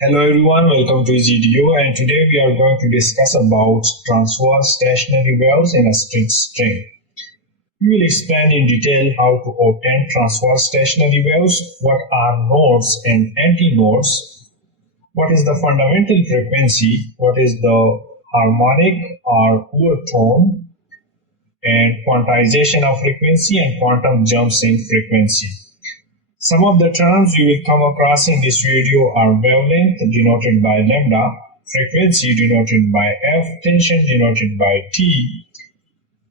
Hello everyone, welcome to easyedu, and today we are going to discuss about transverse stationary waves in a straight string. We will explain in detail how to obtain transverse stationary waves, what are nodes and antinodes, what is the fundamental frequency, what is the harmonic or overtone, and quantization of frequency and quantum jumps in frequency. Some of the terms you will come across in this video are wavelength denoted by lambda, frequency denoted by f, tension denoted by T,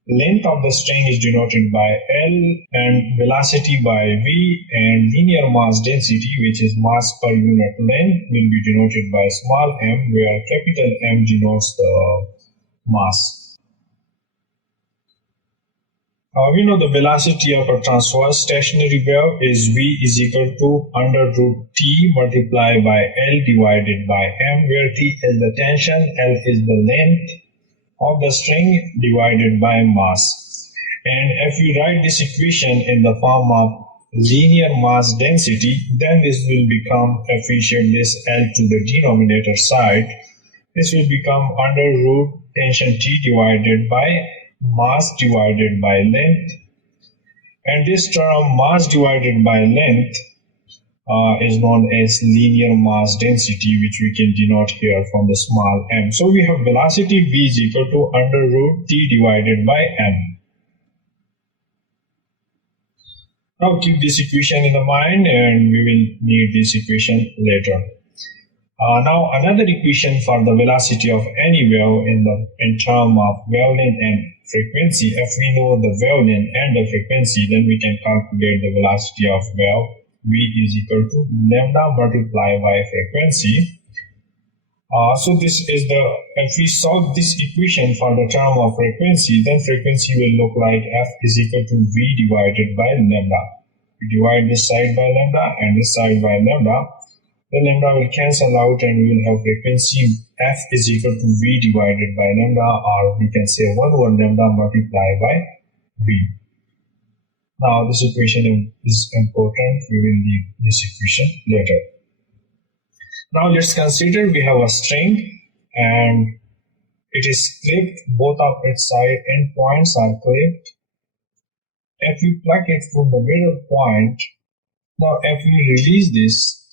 length of the string is denoted by L, and velocity by V, and linear mass density, which is mass per unit length, will be denoted by small m, where capital M denotes the mass. We know the velocity of a transverse stationary wave is V is equal to under root T multiplied by L divided by M, where T is the tension, L is the length of the string divided by mass. And if we write this equation in the form of linear mass density, then this will become, if we shift this L to the denominator side, this will become under root tension T divided by mass divided by length, and this term mass divided by length is known as linear mass density, which we can denote here from the small m. So we have velocity V is equal to under root T divided by m. Now keep this equation in the mind, and we will need this equation later. Now another equation for the velocity of any wave in term of wavelength and frequency. If we know the wavelength and the frequency, then we can calculate the velocity of wave. V is equal to lambda multiplied by frequency. So this is if we solve this equation for the term of frequency, then frequency will look like F is equal to V divided by lambda. We divide this side by lambda and this side by lambda. The lambda will cancel out and we will have frequency F is equal to V divided by lambda, or we can say 1 over lambda multiplied by V. Now this equation is important. We will need this equation later. Now let's consider we have a string and it is clipped. Both of its side endpoints are clipped. If we pluck it from the middle point, now if we release this,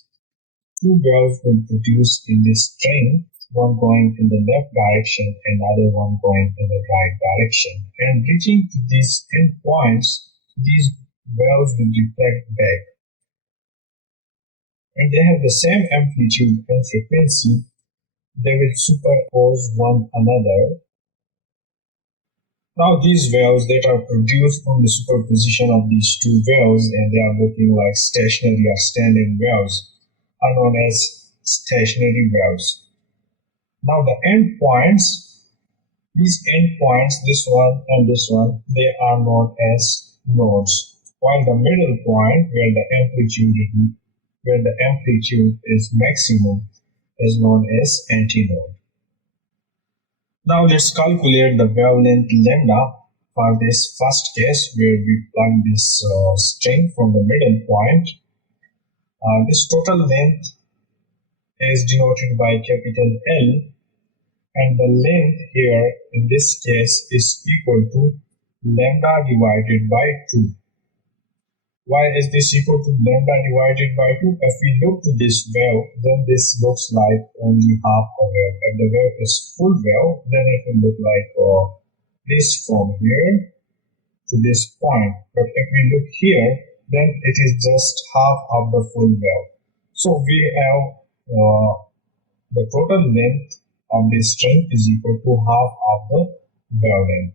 two waves will produce in this string, one going in the left direction and other one going in the right direction. And reaching to these endpoints, these waves will reflect back. And they have the same amplitude and frequency. They will superpose one another. Now these waves that are produced from the superposition of these two waves, and they are looking like stationary or standing waves, are known as stationary waves. Now the endpoints, these endpoints, this one and this one, they are known as nodes, while the middle point where the amplitude is maximum is known as antinode. Now let's calculate the wavelength lambda for this first case where we plug this string from the middle point. This total length is denoted by capital L, and the length here in this case is equal to lambda divided by 2. Why is this equal to lambda divided by 2? If we look to this wave, then this looks like only half a wave. If the wave is full wave, then it will look like this from here to this point. But if we look here, then it is just half of the full wave. So we have the total length of this string is equal to half of the wavelength,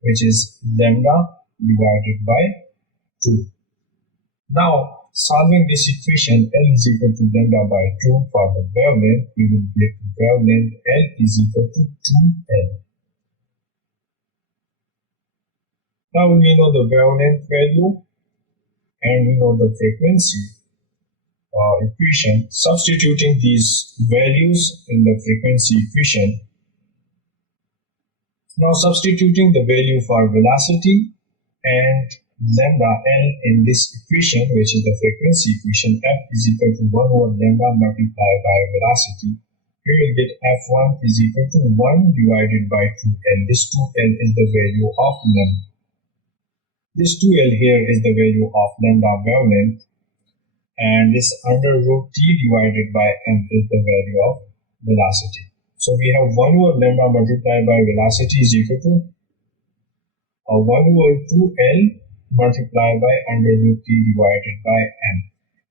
which is lambda divided by 2. Now solving this equation, L is equal to lambda by 2 for the wavelength, we will get wavelength L is equal to 2L. Now we know the wavelength value and we know the frequency equation. Substituting these values in the frequency equation. Now substituting the value for velocity and lambda L in this equation, which is the frequency equation, F is equal to 1 over lambda multiplied by velocity, we will get F1 is equal to 1 divided by 2L. This 2L is the value of lambda. This 2L here is the value of lambda wavelength, and this under root T divided by M is the value of velocity. So we have 1 over lambda multiplied by velocity is equal to 1 over 2L multiplied by under root T divided by M.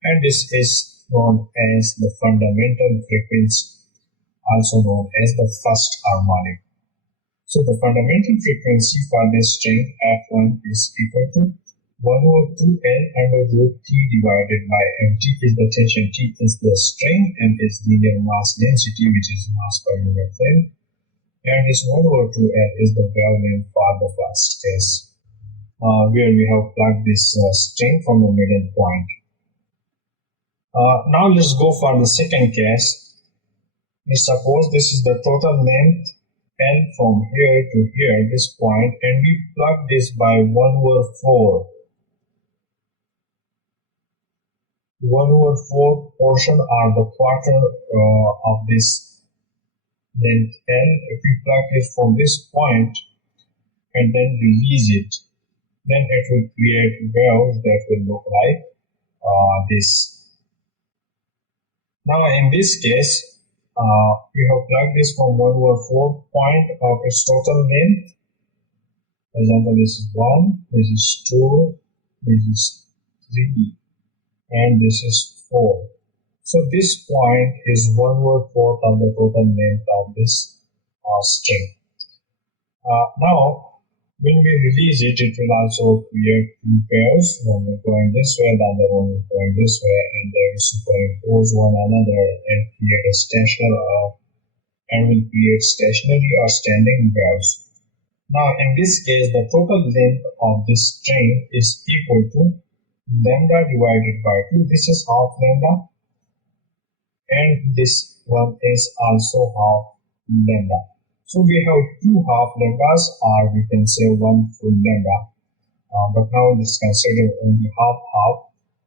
And this is known as the fundamental frequency, also known as the first harmonic. So the fundamental frequency for this string F1 is equal to 1 over 2L under root T divided by M. T is the tension, T is the string, and is linear mass density, which is mass per unit length. And this 1 over 2L is the wavelength for the first case, where we have plugged this string from the middle point. Now let's go for the second case. Let's suppose this is the total length L from here to here, this point, and we plug this by 1 over 4. 1 over 4 portion are the quarter of this length L. If we plug this from this point and then release it, then it will create waves that will look like this. Now in this case, we have plugged this from 1 over 4 point of its total length. For example, this is 1, this is 2, this is 3, and this is 4. So this point is 1 over 4th of the total length of this string. Now, when we release it, it will also create two pairs. One is going this way, the other one is going this way, and they will superimpose one another and create a stationary or standing waves. Now, in this case, the total length of this string is equal to lambda divided by 2. This is half lambda, and this one is also half lambda. So we have two half lambdas, or we can say one full lambda. But now let's consider only half.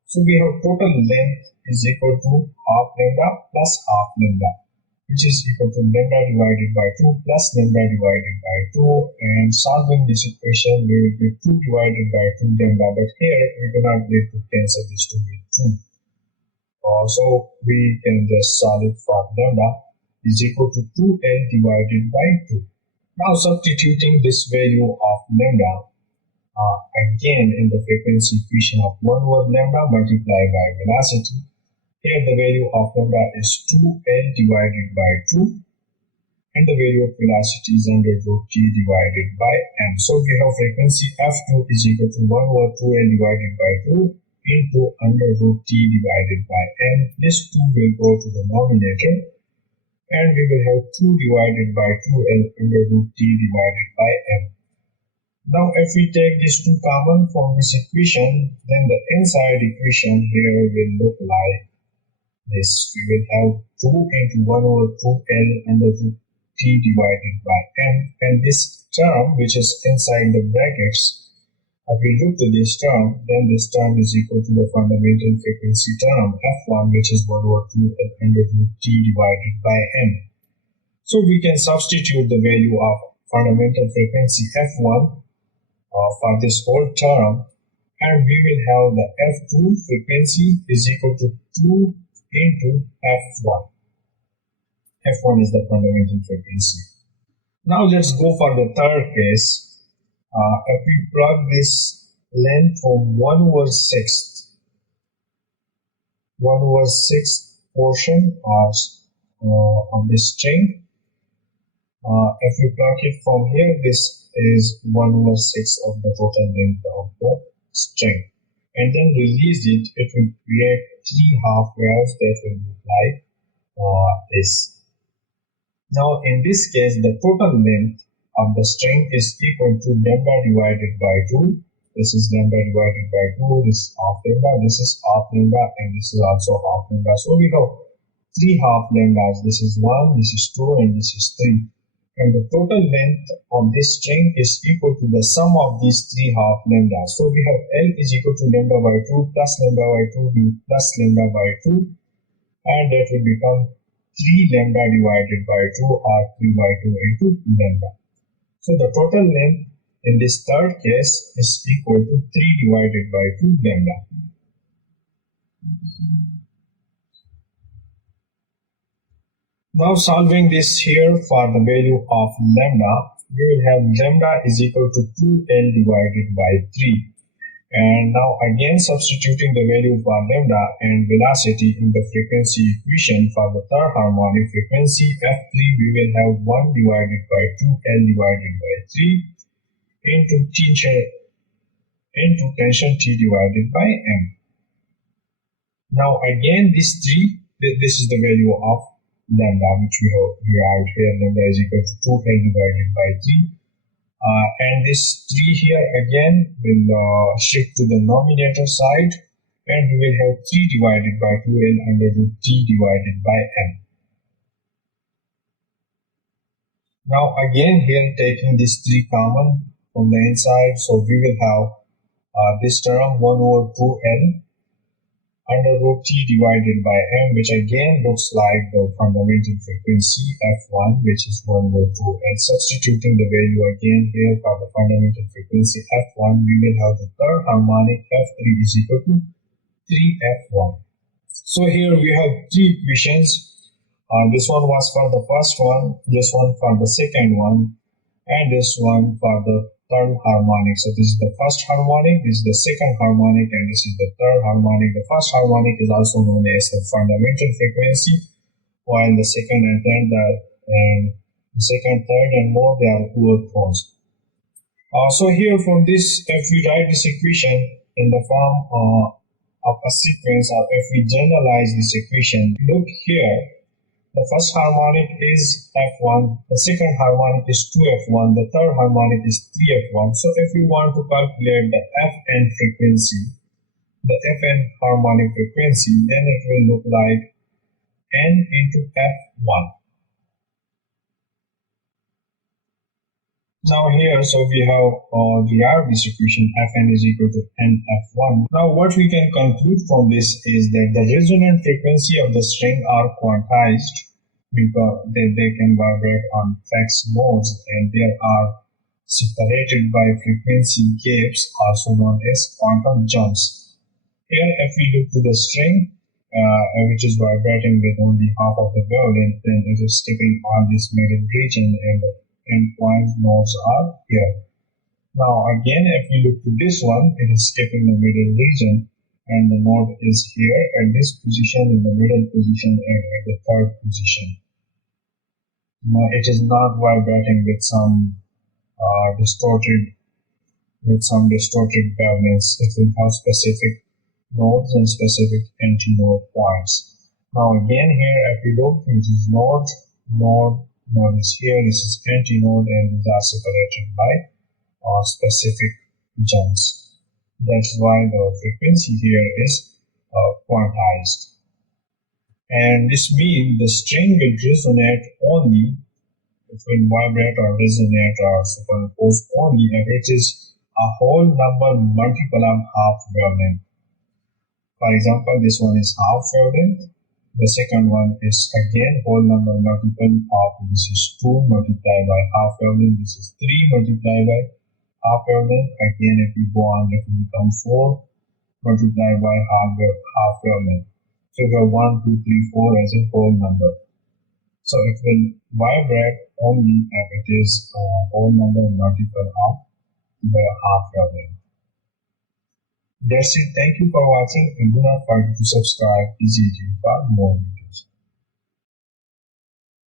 So we have total length is equal to half lambda plus half lambda, which is equal to lambda divided by 2 plus lambda divided by 2. And solving this equation, we will get 2 divided by 2 lambda. But here we do not need to cancel this 2 with 2. So we can just solve it for lambda is equal to 2L divided by 2. Now substituting this value of lambda again in the frequency equation of 1 over lambda multiplied by velocity. Here the value of lambda is 2L divided by 2, and the value of velocity is under root T divided by M. So we have frequency F2 is equal to 1 over 2L divided by 2 into under root T divided by M. This 2 will go to the denominator, and we will have 2 divided by 2L under root T divided by M. Now if we take these 2 common from this equation, then the inside equation here will look like this. We will have 2 into 1 over 2L under root T divided by M, and this term which is inside the brackets, if we look to this term, then this term is equal to the fundamental frequency term F1, which is 1 over 2L under root T divided by M. So we can substitute the value of fundamental frequency F1 for this whole term, and we will have the F2 frequency is equal to 2 into F1. F1 is the fundamental frequency. Now let's go for the third case. If we plug this length from 1 over 6th portion of this string, if we plug it from here, this is 1 over 6 of the total length of the string, and then release it, it will create 3 half waves that will look like this. Now in this case, the total length of the string is equal to lambda divided by 2. This is lambda divided by 2, this is half lambda, this is half lambda, and this is also half lambda. So we have 3 half lambdas. This is 1, this is 2, and this is 3. and the total length of this string is equal to the sum of these three half lambda. So we have L is equal to lambda by 2 plus lambda by 2 plus lambda by 2, and that will become 3 lambda divided by 2 or 3 by 2 into lambda. So the total length in this third case is equal to 3 divided by 2 lambda. Now solving this here for the value of lambda, we will have lambda is equal to 2L divided by 3. And now again substituting the value for lambda and velocity in the frequency equation for the third harmonic frequency F3, we will have 1 divided by 2L divided by 3 into tension T divided by M. Now again this 3, this is the value of lambda which we have derived here. Lambda is equal to 2L divided by 3. And this 3 here again will shift to the denominator side, and we will have 3 divided by 2L under root T divided by M. Now again here taking this 3 common from the inside, so we will have this term 1 over 2L under root T divided by M, which again looks like the fundamental frequency F1, which is 1 over 2. And substituting the value again here for the fundamental frequency F1, we will have the third harmonic F3 is equal to 3F1. So here we have 3 equations. This one was for the first one, this one for the second one, and this one for the third harmonic. So this is the first harmonic, this is the second harmonic, and this is the third harmonic. The first harmonic is also known as the fundamental frequency, while the second and third and more, they are equal tones. So here from this, if we write this equation in the form of a sequence, or if we generalize this equation, look here. The first harmonic is F1, the second harmonic is 2F1, the third harmonic is 3F1. So if we want to calculate the Fn frequency, the Fn harmonic frequency, then it will look like N into F1. Now here, so we have derived this equation Fn is equal to NF1. Now what we can conclude from this is that the resonant frequency of the string are quantized because they can vibrate on fixed nodes, and there are separated by frequency gaps, also known as quantum jumps. Here if we look to the string which is vibrating with only half of the wavelength, then it is skipping on this middle region, and the endpoint nodes are here. Now again, if we look to this one, it is skipping the middle region, and the node is here at this position, in the middle position, and at the third position. Now it is not vibrating with some distorted wavelengths. It will have specific nodes and specific antinode points. Now again here, if we look, this is node is here, this is antinode, and these are separated by specific jumps. That's why the frequency here is quantized. And this means the string will resonate only, it will vibrate or resonate or superimpose only if it is a whole number multiple of half wavelength. For example, this one is half wavelength. The second one is again whole number multiple of, this is 2 multiplied by half wavelength, this is 3 multiplied by half wavelength. Again, if you go on, it will become 4 multiplied by half wavelength. So you have 1, 2, 3, 4 as a whole number. So it will vibrate only if it is a whole number multiple of the half wavelength. That's it. Thank you for watching, and do not forget to subscribe easyedu for more videos.